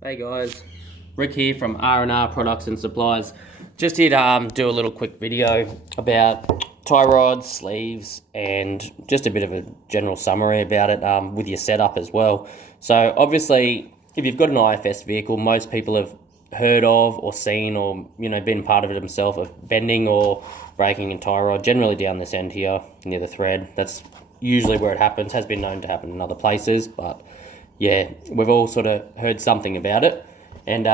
Hey guys, Rick here from R&R Products and Supplies. Just here to do a little quick video about tie rods, sleeves, and just a bit of a general summary about it with your setup as well. So obviously, if you've got an IFS vehicle, most people have heard of or seen or been part of it themselves of bending or breaking a tie rod, generally down this end here near the thread. That's usually where it happens. Has been known to happen in other places, but yeah, we've all sort of heard something about it. And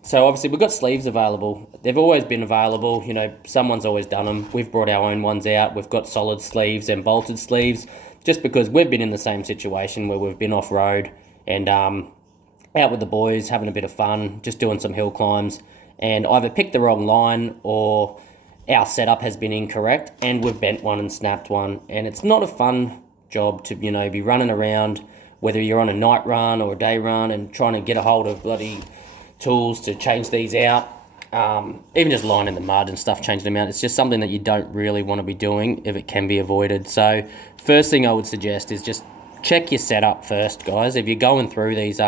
so obviously we've got sleeves available. They've always been available. Someone's always done them. We've brought our own ones out. We've got solid sleeves and bolted sleeves just because we've been in the same situation where we've been off-road and out with the boys, having a bit of fun, just doing some hill climbs, and either picked the wrong line or our setup has been incorrect and we've bent one and snapped one. And it's not a fun job to, be running around, whether you're on a night run or a day run, and trying to get a hold of bloody tools to change these out. Even just lying in the mud and stuff, changing them out. It's just something that you don't really want to be doing if it can be avoided. So first thing I would suggest is just check your setup first, guys. If you're going through these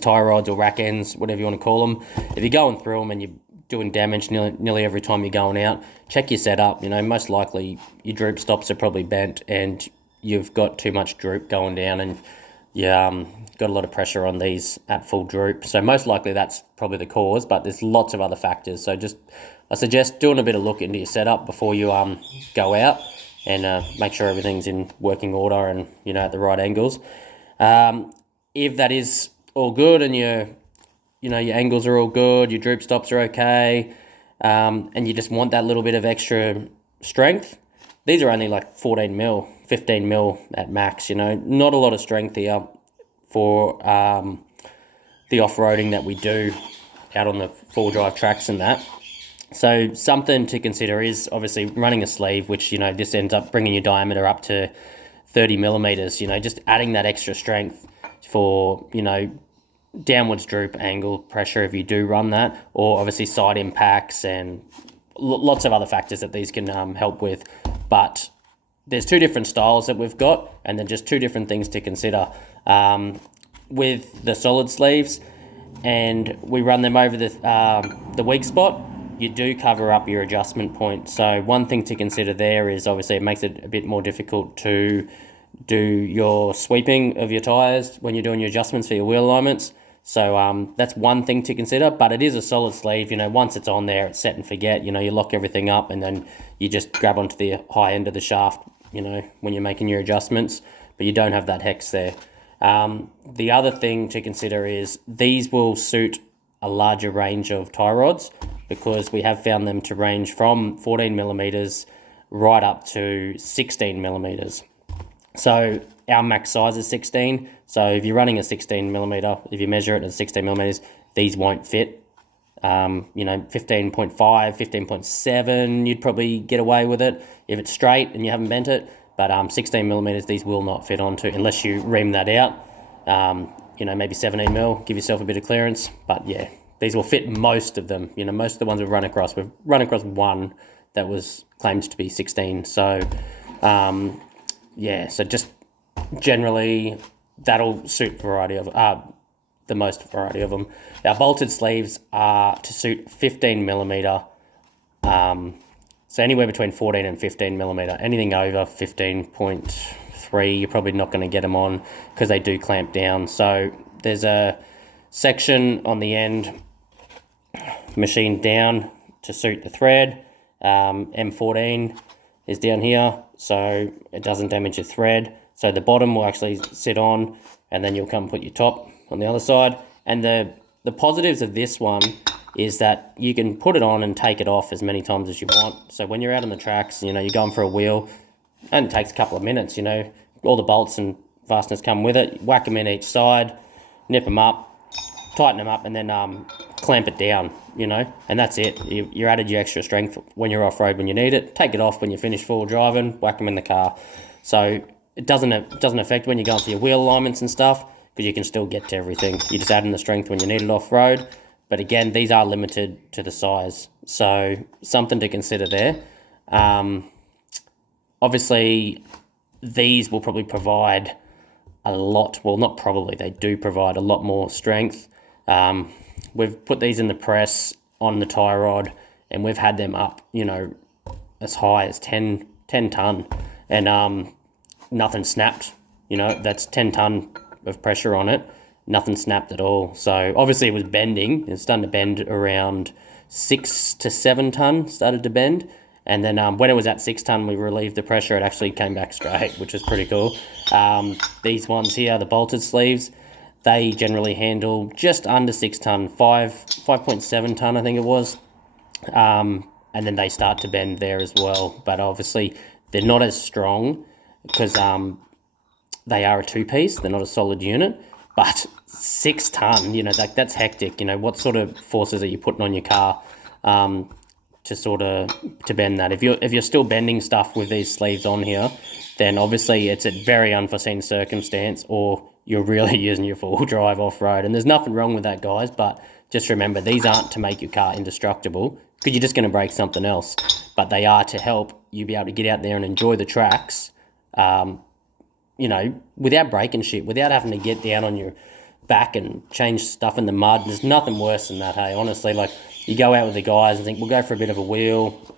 tie rods or rack ends, whatever you want to call them, if you're going through them and you're doing damage nearly every time you're going out, check your setup. Most likely your droop stops are probably bent and you've got too much droop going down, and you got a lot of pressure on these at full droop. So most likely that's probably the cause, but there's lots of other factors. So I suggest doing a bit of look into your setup before you go out, and make sure everything's in working order and at the right angles. If that is all good and your angles are all good, your droop stops are okay, and you just want that little bit of extra strength, these are only like 14 mil, 15 mil at max, not a lot of strength here for the off-roading that we do out on the full drive tracks and that. So something to consider is obviously running a sleeve, which, this ends up bringing your diameter up to 30 millimeters, just adding that extra strength for, downwards droop, angle, pressure if you do run that, or obviously side impacts and lots of other factors that these can help with. But there's two different styles that we've got, and then just two different things to consider. With the solid sleeves, and we run them over the weak spot, you do cover up your adjustment point. So one thing to consider there is obviously it makes it a bit more difficult to do your sweeping of your tyres when you're doing your adjustments for your wheel alignments. So that's one thing to consider, but it is a solid sleeve. Once it's on there, it's set and forget. You lock everything up and then you just grab onto the high end of the shaft, when you're making your adjustments, but you don't have that hex there. The other thing to consider is these will suit a larger range of tie rods, because we have found them to range from 14 millimeters right up to 16 millimeters. So our max size is 16. So if you're running a 16 millimeter, if you measure it at 16 millimeters, these won't fit. 15.5, 15.7, you'd probably get away with it if it's straight and you haven't bent it. But 16 millimeters, these will not fit onto unless you ream that out. Maybe 17 mil, give yourself a bit of clearance. But yeah, these will fit most of them. Most of the ones we've run across one that was claimed to be 16. So so just generally that'll suit the most variety of them. Our bolted sleeves are to suit 15 millimeter, so anywhere between 14 and 15 millimeter. Anything over 15.3, you're probably not going to get them on because they do clamp down. So there's a section on the end machined down to suit the thread. M14 is down here, so it doesn't damage the thread. So the bottom will actually sit on, and then you'll come put your top on the other side. And the positives of this one is that you can put it on and take it off as many times as you want. So when you're out on the tracks, you're going for a wheel, and it takes a couple of minutes, all the bolts and fasteners come with it. Whack them in each side, nip them up, tighten them up, and then clamp it down, and that's it. You added your extra strength when you're off-road when you need it. Take it off when you finish full driving, whack them in the car. So it doesn't affect when you're going for your wheel alignments and stuff, because you can still get to everything. You just add in the strength when you need it off-road. But again, these are limited to the size. So something to consider there. Obviously, these will probably provide a lot, well, not probably, they do provide a lot more strength. We've put these in the press on the tie rod, and we've had them up, as high as 10 ton, and nothing snapped. That's 10 ton of pressure on it. Nothing snapped at all. So obviously it was bending. It's starting to bend around 6 to 7 ton, started to bend. And then when it was at 6 ton, we relieved the pressure. It actually came back straight, which was pretty cool. These ones here, the bolted sleeves, they generally handle just under 6 ton, 5.7 ton, I think it was. And then they start to bend there as well. But obviously they're not as strong because they are a two-piece. They're not a solid unit. But 6 ton, that's hectic. What sort of forces are you putting on your car to bend that? If you're still bending stuff with these sleeves on here, then obviously it's a very unforeseen circumstance, or you're really using your four-wheel drive off-road. And there's nothing wrong with that, guys, but just remember, these aren't to make your car indestructible, because you're just going to break something else. But they are to help you be able to get out there and enjoy the tracks, without breaking shit, without having to get down on your back and change stuff in the mud. There's nothing worse than that, hey, honestly. Like, you go out with the guys and think, we'll go for a bit of a wheel,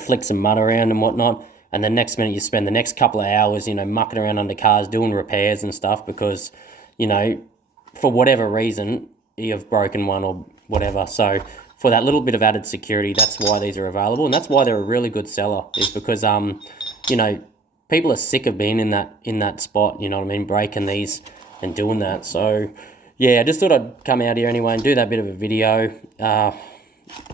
flick some mud around and whatnot, and the next minute you spend the next couple of hours, mucking around under cars, doing repairs and stuff because, for whatever reason, you've broken one or whatever. So for that little bit of added security, that's why these are available, and that's why they're a really good seller, is because, people are sick of being in that spot, breaking these and doing that. So, yeah, I just thought I'd come out here anyway and do that bit of a video,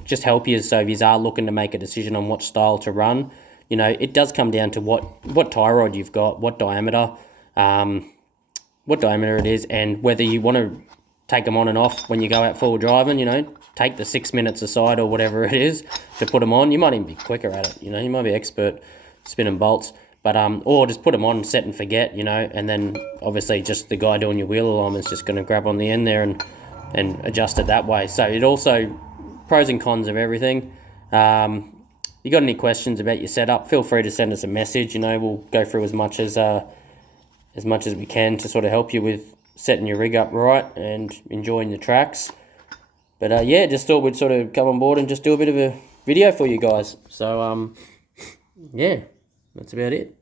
just help you. So if you are looking to make a decision on what style to run, it does come down to what tie rod you've got, what diameter it is, and whether you want to take them on and off when you go out full driving, take the 6 minutes aside or whatever it is to put them on. You might even be quicker at it, you might be expert spinning bolts. But or just put them on, set and forget, and then obviously just the guy doing your wheel alignment is just going to grab on the end there and adjust it that way. So it also, pros and cons of everything. You got any questions about your setup, feel free to send us a message. We'll go through as much as we can to sort of help you with setting your rig up right and enjoying the tracks. But just thought we'd sort of come on board and just do a bit of a video for you guys. So yeah, that's about it.